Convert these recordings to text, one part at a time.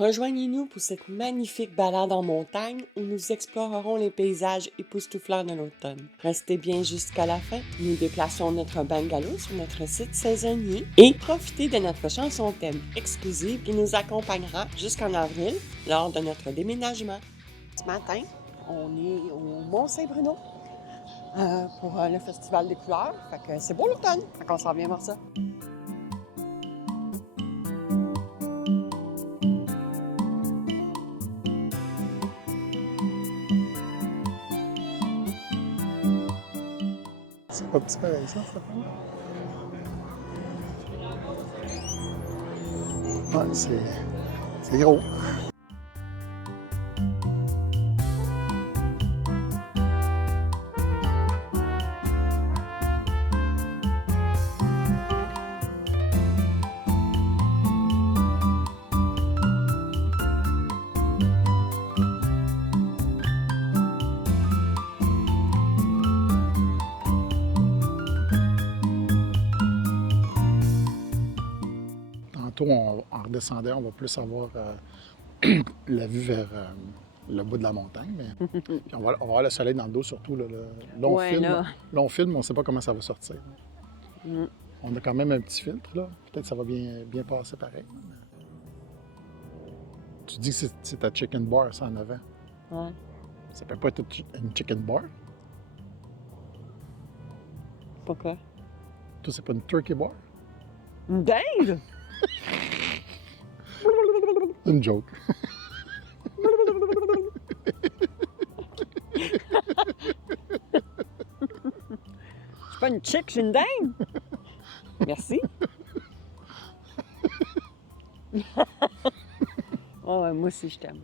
Rejoignez-nous pour cette magnifique balade en montagne où nous explorerons les paysages époustouflants de l'automne. Restez bien jusqu'à la fin. Nous déplaçons notre bungalow sur notre site saisonnier et profitez de notre chanson thème exclusive qui nous accompagnera jusqu'en avril lors de notre déménagement. Ce matin, on est au Mont-Saint-Bruno pour le Festival des couleurs. Fait que c'est beau l'automne. Fait qu'on s'en vient voir ça. C'est pas petit pareil, ça fait. Ouais, c'est gros. En redescendant, on va plus avoir la vue vers le bout de la montagne. Mais puis on va avoir le soleil dans le dos, surtout. Là, on filme, on ne sait pas comment ça va sortir. On a quand même un petit filtre. Là. Peut-être que ça va bien passer pareil. Tu dis que c'est ta chicken bar, ça, en avant. Ouais. Ça peut pas être une chicken bar? Pourquoi? Toi, c'est pas une turkey bar? Une dinde? Une joke. C'est pas une chick, c'est une dinde. Merci. Oh, ouais, moi aussi, je t'aime.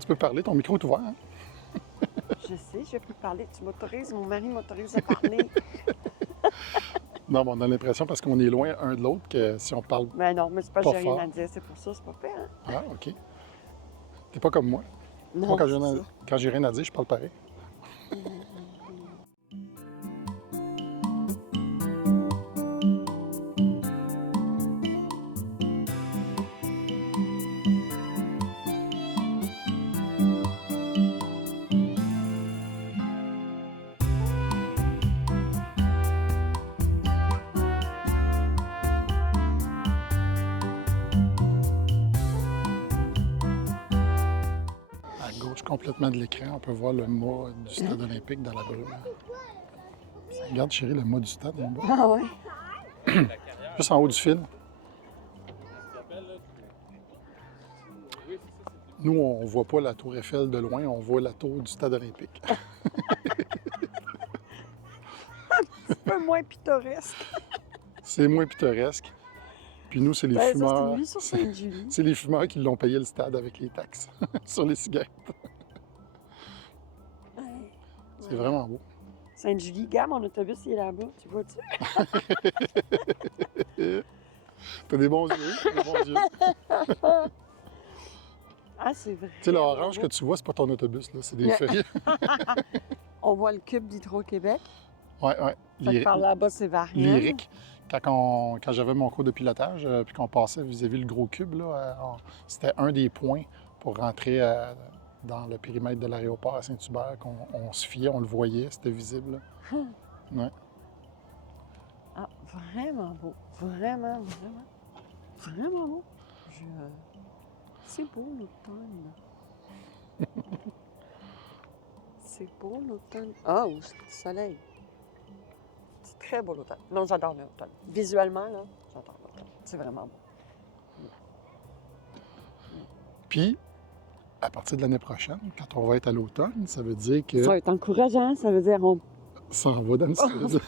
Tu peux parler, ton micro est ouvert. Hein? Je sais, je peux parler. Tu m'autorises, mon mari m'autorise à parler. Non, mais on a l'impression, parce qu'on est loin un de l'autre, que si on parle. Ben non, mais c'est pas, Pas j'ai rien fort. à dire, c'est pour ça, c'est pas fait, hein? Ah, OK. T'es pas comme moi. Non, Moi, c'est quand j'ai rien à dire, je parle pareil. À gauche complètement de l'écran, on peut voir le mât du stade olympique dans la brume. Regarde, chérie, le mât du stade en bas. Ah ouais? Juste en haut du fil. Nous, on voit pas la tour Eiffel de loin, on voit la tour du stade olympique. Un peu moins pittoresque. C'est moins pittoresque. Puis nous, c'est les Ben, ça, c'est fumeurs. une vue sur Sainte-Julie. C'est les fumeurs qui l'ont payé le stade avec les taxes sur les cigarettes. Ouais. C'est vraiment beau. Sainte-Julie, gars, mon autobus, il est là-bas. Tu vois-tu? T'as des bons yeux, des bons yeux. Ah, c'est vrai. Tu sais, l'orange que tu vois, c'est pas ton autobus, là, c'est des feuilles. On voit le cube d'Hydro-Québec. Ouais, ouais. Fait que par là-bas, c'est variant. Lyrique. Quand j'avais mon cours de pilotage, puis qu'on passait vis-à-vis le gros cube, là, c'était un des points pour rentrer dans le périmètre de l'aéroport à Saint-Hubert, qu'on se fiait, on le voyait, c'était visible. Ouais. Ah, vraiment beau. Vraiment, vraiment, vraiment beau. C'est beau l'automne. C'est beau l'automne. Ah, oh, c'est le soleil. C'est très beau l'automne. Non, j'adore l'automne. Visuellement, là, j'adore l'automne. C'est vraiment beau. Puis, à partir de l'année prochaine, quand on va être à l'automne, ça veut dire que... Ça va être encourageant, ça veut dire on... Ça en va dans le sud.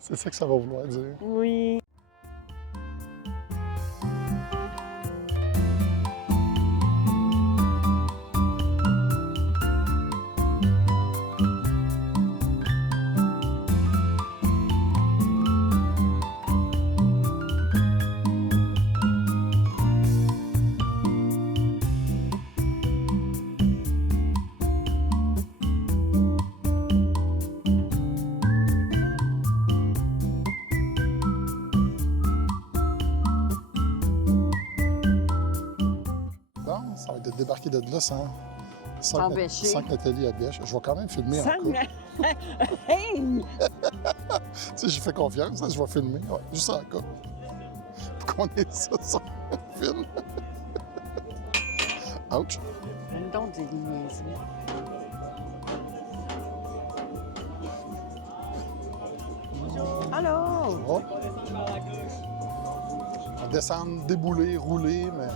C'est C'est ça que ça va vouloir dire. Oui. Non, ça va être de débarquer de là sans Bêcher. sans que Nathalie bêche. Je vais quand même filmer Sans en cas. Hey! Tu sais, j'ai fait confiance, je vais filmer, ouais, juste en cas. Pour qu'on ait ça sur le film. Ouch! Donne donc des niaiseries. Allô? Oh. On descend, débouler, rouler, mais...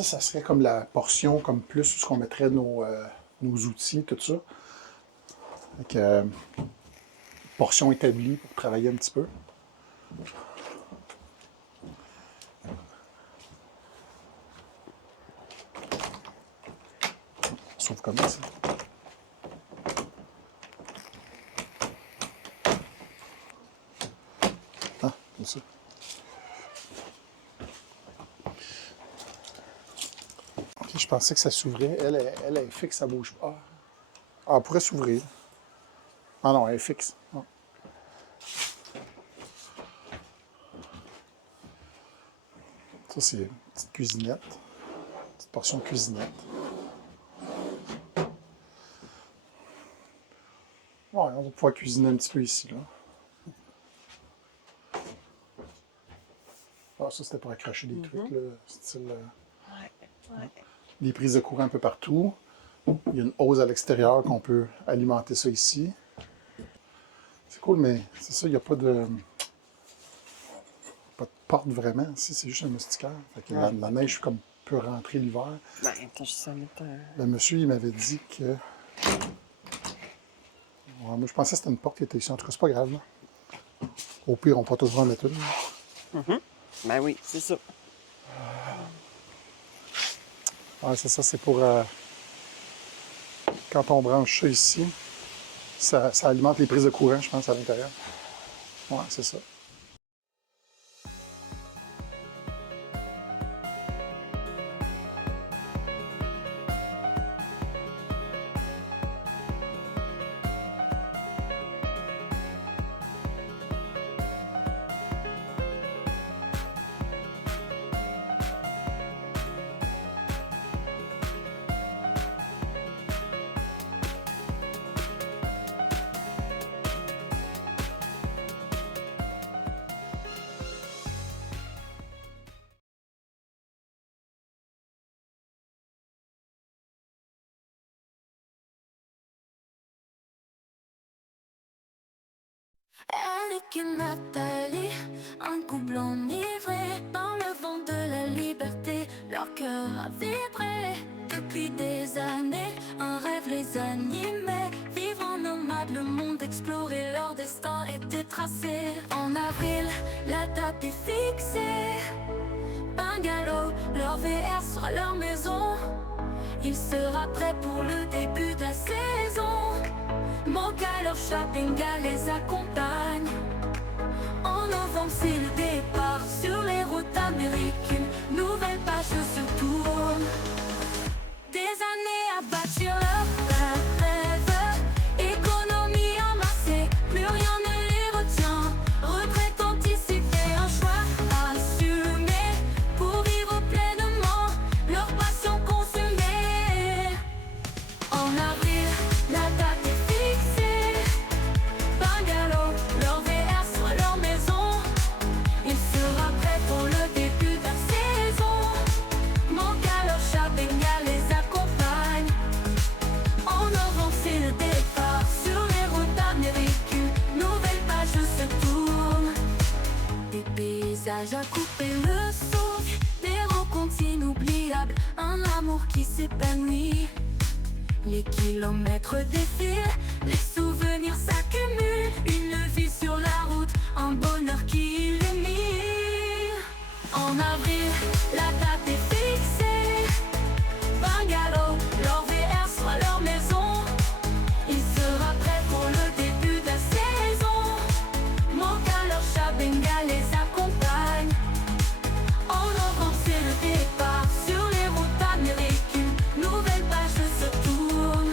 Ça serait comme la portion, comme plus, où ce qu'on mettrait nos outils, tout ça. Avec portion établie pour travailler un petit peu. On s'ouvre comme ça. Ah, comme ça. Je pensais que ça s'ouvrait. Elle est fixe, ça ne bouge pas. Ah, elle pourrait s'ouvrir. Ah non, elle est fixe. Ah. Ça, c'est une petite cuisinette. Une petite portion de cuisinette. Ouais, on va pouvoir cuisiner un petit peu ici, là. Ah, ça, c'était pour accrocher des trucs, là. Style... Ouais. Des prises de courant un peu partout. Il y a une hose à l'extérieur qu'on peut alimenter ça ici. C'est cool, mais c'est ça, il n'y a pas de porte vraiment. Ici, c'est juste un moustiquaire. Fait que la neige comme peut rentrer l'hiver. Ben, attends, ça mettre un... Le monsieur, il m'avait dit que... Ouais, moi, je pensais que c'était une porte qui était ici. En tout cas, c'est pas grave, là. Au pire, on pourra toujours en mettre une. Ben oui, c'est ça. Ouais, c'est ça, c'est pour... quand on branche ça ici, ça alimente les prises de courant, je pense, à l'intérieur. Ouais, c'est ça. Eric et Nathalie, un couple enivré dans le vent de la liberté, leur cœur a vibré. Depuis des années, un rêve les animait. Vivre en nomade, le monde explorer, leur destin était tracé. En avril, la date est fixée. Bungalow, leur VR sera leur maison. Il sera prêt pour le début de la saison. Mocha, leur shopping les accompagne. En novembre, c'est le départ sur les routes américaines. Nouvelle page se tourne. Des années à bâtir leur rêve. Économie amassée, plus rien ne les retient. Retraite anticipée, un choix assumé. Pour vivre pleinement, leur passion consumée. En avril, la date est fixée. Bungalow, leur VR sur leur maison. Il sera prêt pour le début de la saison. Mocha, leur shopping les accompagne. En novembre, c'est le départ sur les routes américaines. Nouvelle page se tourne. Des paysages à couper le souffle, des rencontres inoubliables, un amour qui s'épanouit. Les kilomètres défilent, les souvenirs s'accumulent. Une vie sur la route, un bonheur qui illumine. En avril, la date est fixée. Bungalow, leur VR sera leur maison. Il sera prêt pour le début de la saison. Mocha, leur shopping les accompagne. En novembre, c'est le départ sur les routes américaines. Nouvelle page se tourne.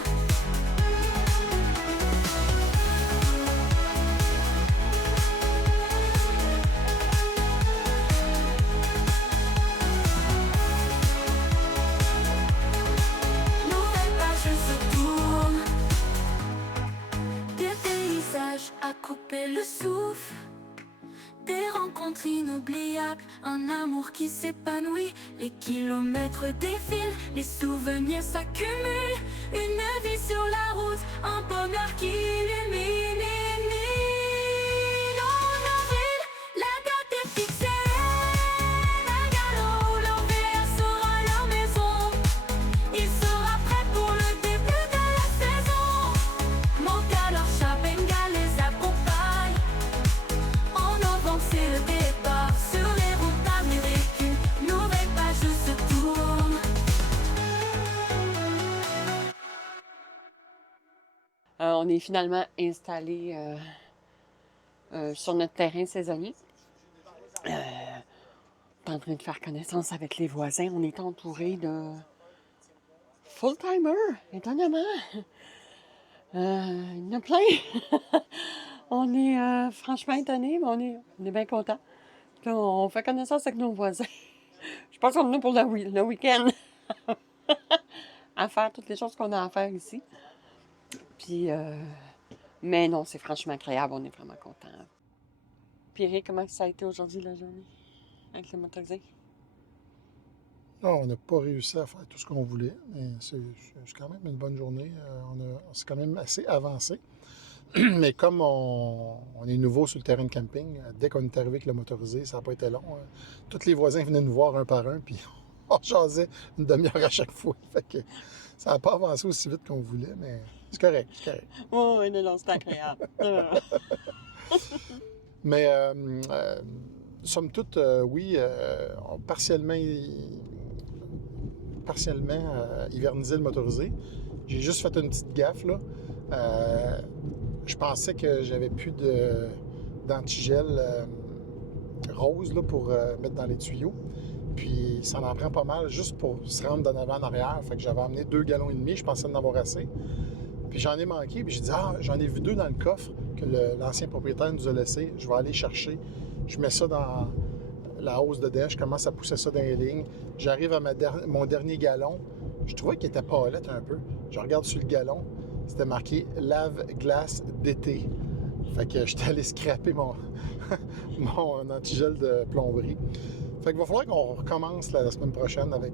Nouvelle page se tourne. Des paysages à couper le souffle. Des rencontres inoubliables, un amour qui s'épanouit. Les kilomètres défilent, les souvenirs s'accumulent. Une vie sur la route, un bonheur qui illumine. En avril, la date est fixée. Bungalow, leur VR sera leur maison. Il sera prêt pour le début de la saison. Mocha, leur shopping les accompagne. En novembre, c'est le départ sur les routes américaines. Nouvelle page se tourne. On est finalement installé sur notre terrain saisonnier. On est en train de faire connaissance avec les voisins. On est entouré de full-timers, étonnamment. Il y en a plein. On est franchement étonnés, mais on est bien contents. On fait connaissance avec nos voisins. Je pense qu'on est là pour le week-end. À faire toutes les choses qu'on a à faire ici. Puis, mais non, c'est franchement agréable. On est vraiment contents. Pierre, comment ça a été aujourd'hui la journée avec le motorisé? Non, on n'a pas réussi à faire tout ce qu'on voulait, mais c'est quand même une bonne journée. C'est quand même assez avancé. Mais comme on est nouveau sur le terrain de camping, dès qu'on est arrivé avec le motorisé, ça n'a pas été long. Tous les voisins venaient nous voir un par un, puis on jasait une demi-heure à chaque fois. Fait que ça n'a pas avancé aussi vite qu'on voulait, mais c'est correct, c'est correct. Oui, non, c'est agréable. Mais, somme toute, oui, partiellement hivernisé le motorisé. J'ai juste fait une petite gaffe, là. Je pensais que j'avais plus d'antigel rose là, pour mettre dans les tuyaux. Puis ça en prend pas mal juste pour se rendre d'en avant en arrière. Fait que j'avais amené 2,5 gallons. Je pensais en avoir assez. Puis j'en ai manqué. Puis j'ai dit, j'en ai vu 2 dans le coffre que l'ancien propriétaire nous a laissé. Je vais aller chercher. Je mets ça dans la hausse dedans. Je commence à pousser ça dans les lignes. J'arrive à mon dernier gallon. Je trouvais qu'il était pâlette un peu. Je regarde sur le gallon. C'était marqué « lave-glace d'été ». Fait que j'étais allé scraper mon antigel de plomberie. Fait qu'il va falloir qu'on recommence la semaine prochaine avec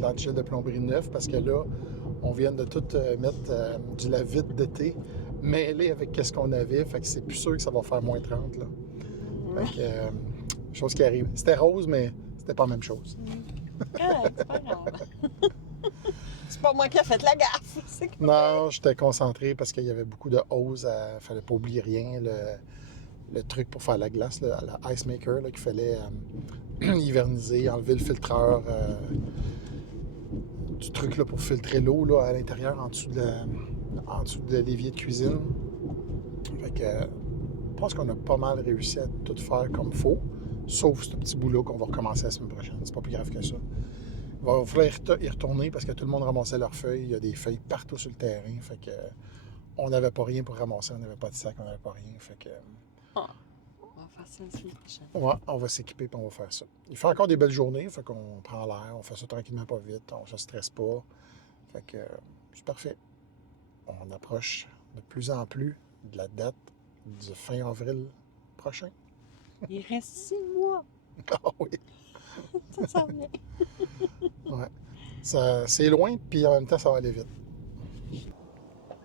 l'antigel de plomberie neuf parce que là, on vient de tout mettre du lave-vide d'été mêlé avec ce qu'on avait. Fait que c'est plus sûr que ça va faire moins 30, là. Fait que, chose qui arrive. C'était rose, mais c'était pas la même chose. C'est pas grave. C'est pas moi qui ai fait la gaffe. Non, j'étais concentré parce qu'il y avait beaucoup de hausse. Il fallait pas oublier rien. Le truc pour faire la glace, là, la ice maker, qu'il fallait hiverniser, enlever le filtreur du truc là, pour filtrer l'eau là, à l'intérieur, en dessous de l'évier de cuisine. Fait que je pense qu'on a pas mal réussi à tout faire comme il faut, sauf ce petit bout-là qu'on va recommencer la semaine prochaine. C'est pas plus grave que ça. Il va falloir y retourner parce que tout le monde ramassait leurs feuilles. Il y a des feuilles partout sur le terrain. Fait que on n'avait pas rien pour ramasser. On n'avait pas de sac, on n'avait pas rien. Fait que... On va faire ça la semaine prochaine. Ouais, on va s'équiper et on va faire ça. Il fait encore des belles journées. Fait qu'on prend l'air. On fait ça tranquillement, pas vite. On se stresse pas. Fait que c'est parfait. On approche de plus en plus de la date du fin avril prochain. Il reste 6 mois. Ah oui. Ça s'en vient. Ouais. C'est loin, puis en même temps, ça va aller vite.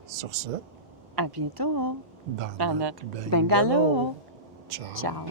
Sur ce, À bientôt dans dans notre notre bungalow. Ciao. Ciao.